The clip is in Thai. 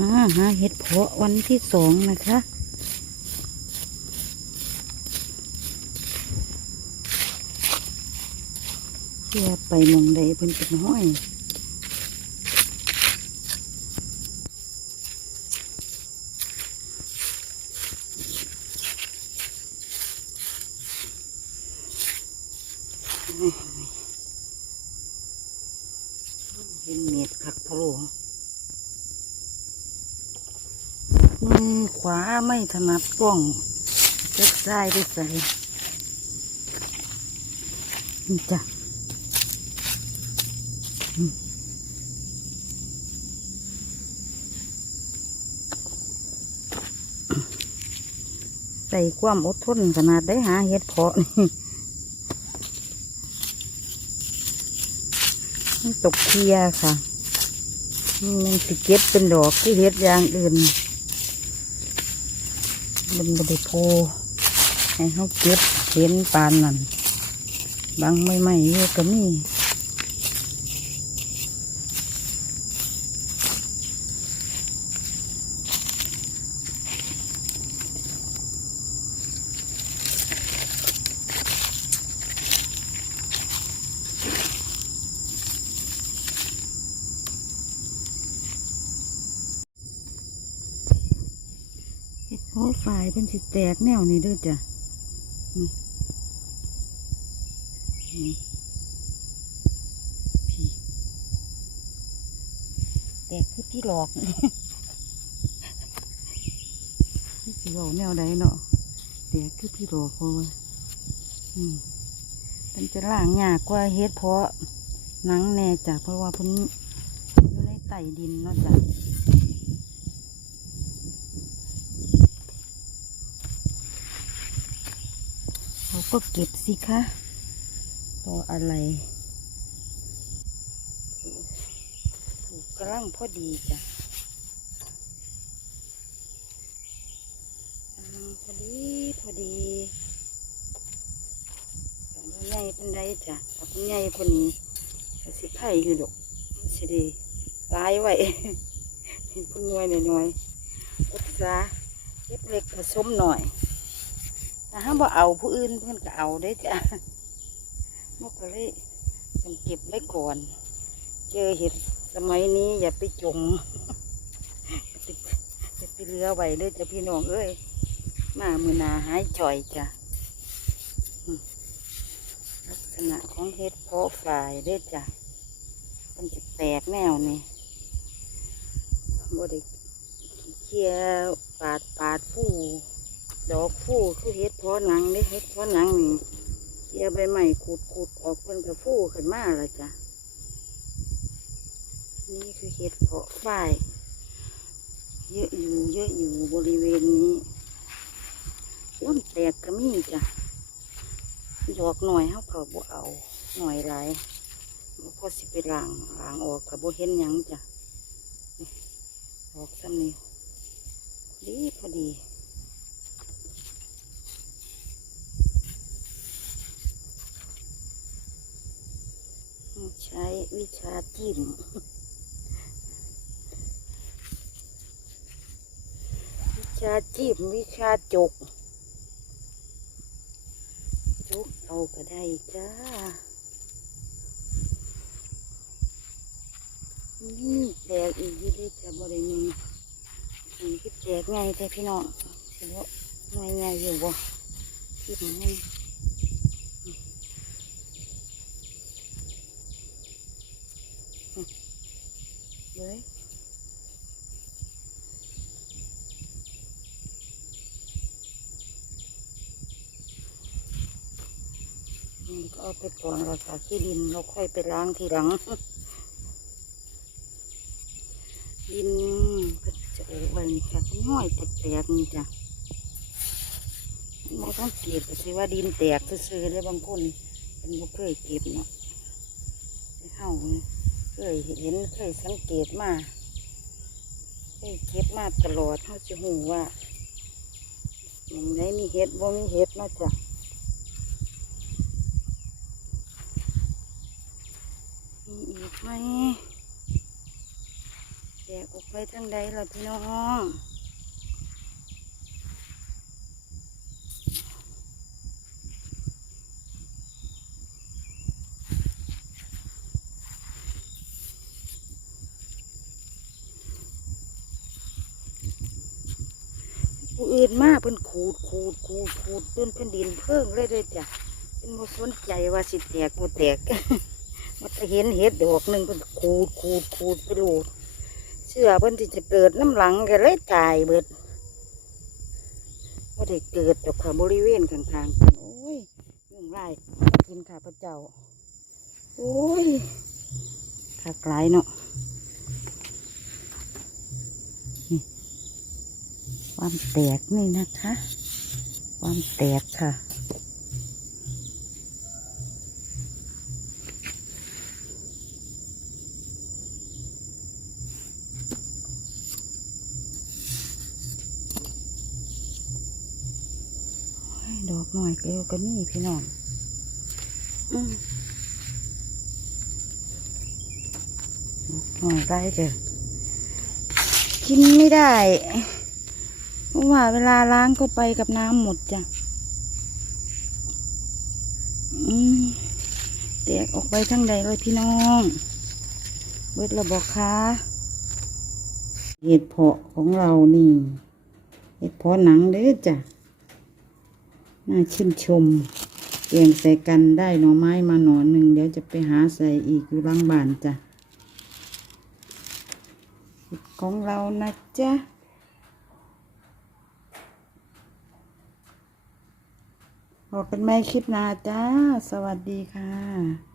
มาหาเห็ดเพาะวันที่สองนะคะเพื่อไปมองใดเพิ่นเป็นห้อยเห็นเม็ดคักพะโล มือขวาไม่ถนัดกล้องจักซ้ายไปใส่นี่จ้ะใส่ความอดทนขนาดได้หาเห็ดเพาะนี่ตกเทียค่ะ มันติเก็บเป็นดอกที่เฮ็ดอย่างอื่น มันบไดโพให้เขาเก็บเห็นปานนั่นบางไม่ไม่เยอะก็มี เฮ็ดโอ้ฝ่ายเป็นสิแตกแนวนี้เด้วยจ้ะนี่นี่พี่แตกคือพี่หลอกนี่สิเอาแนวใดเนาะแตกคือพี่หลอกเพราะว่าอืมมันจะล่างยากกว่าเฮ็ดเพราะหนังแน่จ้ะเพราะว่าพิ่นอยู่ในไต่ดินเนาะจ้ะ เรา ก็เก็บสิคะรออะไรปลูกกระลังพอดีจ้ะตังพอดีพอดีต่ว่าใหญ่เป็นไรจ้ะถ้าเป็นใหญ่คนนี้สิไข่อยู่ดอกสิดีร้ายไว้เห็นพุ่นน้อยหน่อยๆอุตสาเล็บเล็กผสมหน่อย ถ้าห้ามบ่เอาผู้อื่นเพื่อนก็เอาได้จ้ะมก็เลยต้องเก็บไว้ก่อน เจอเห็ดสมัยนี้อย่าไปจมอย่าไปเรือไว้เลยจ้ะพี่น้องเอ้ยมามือนาหายจ่อยจ้ะลักษณะของเห็ดเพาะฝ่ายเด้จ้ะมันจะแตกแนวนี่บ่ได้เคลียร์ปาดปาดผู้ ดอกฟูคือเห็ดพอหนังนี่เห็ดพอหนังนี่เกี่ยใบใหม่ขูดขูดออกเป็นกระฟูขึ้นมาละจ้ะนี่คือเห็ดเพาะฝ้ายเยอะอยู่เยอะอยู่บริเวณนี้ต้นแตกก็มีจ้ะดอกหน่อยเขาเขาบ่เอาหน่อยหลายบ่พอสิไปล้างล้างออกกับบ่เห็นยังจ้ะนี่ดอกซ้ำนี่ดีพอดี ใช้วิชาจิ้มวิชาจิ้มวิชาจกจกเอาก็ได้จ้า นี่แตกอีกอยี่ได้จะบริเวณอันนี้แตกไงแต่พี่น้องเสียไงไงอยู่บ่จิ้มไนก็เอาไปก่อนเราจากขี้ดินเราค่อยไปล้างทีหลัง ดินก็จะเอาไว้นี่ค่ะก็น้อยแตกๆนี่จ้ะมองต้องเก็บก็สิว่าดินแตกซื่อๆเลยบางคนเป็นบ่เคยเก็บเนาะเฮาเนี่ยเคยเห็นเคยสังเกตมาเคยเก็บมาตลอดเขาจะหูว่าอย่างไรมีเห็ดบ่มีเห็ดเนาะจ้ะมีอีก ไหมแตกออกไปทางใดล่ะพี่น้องผู้อื่นมากเป็นขูดขูดขูดขูดจนเป็นดินเพิ่งเลยเลยจ้ะเป็นโมสนใจว่าสิแตกโมแตก เห็นเห็ดดอกหนึ่งเป็นขูดขูดขูดไปดูเชื่อเพิ่นที่จะเกิดน้ำหลังก็เลยตายเบิดว่าได้เกิดดอกค่ะบริเวณข้างๆกันโอ้ยยุ่งไรกินข้าพเจ้า โอ้ยขากหลายเนาะความแตกนี่นะคะ ความแตกค่ะ ดอกหน่อยเกลียวก็นี่พี่น้องอืมดอกหน่อยได้เด้อกินไม่ได้เพราะว่าเวลาล้างก็ไปกับน้ำหมดจ้ะแตกออกไปทั้งใดเลยพี่น้อง เบิดระบอกคะเห็ดเพาะของเรานี่ เห็ดเพาะหนังเด้อจ้ะ น่าชื่นชมเอียงใส่กันได้หน่อไม้มาหน่อหนึ่งเดี๋ยวจะไปหาใส่อีกอยู่ล่างบานจ้ะของเรานะจ๊ะบอกกันไหมคลิปหน้าจ้า สวัสดีค่ะ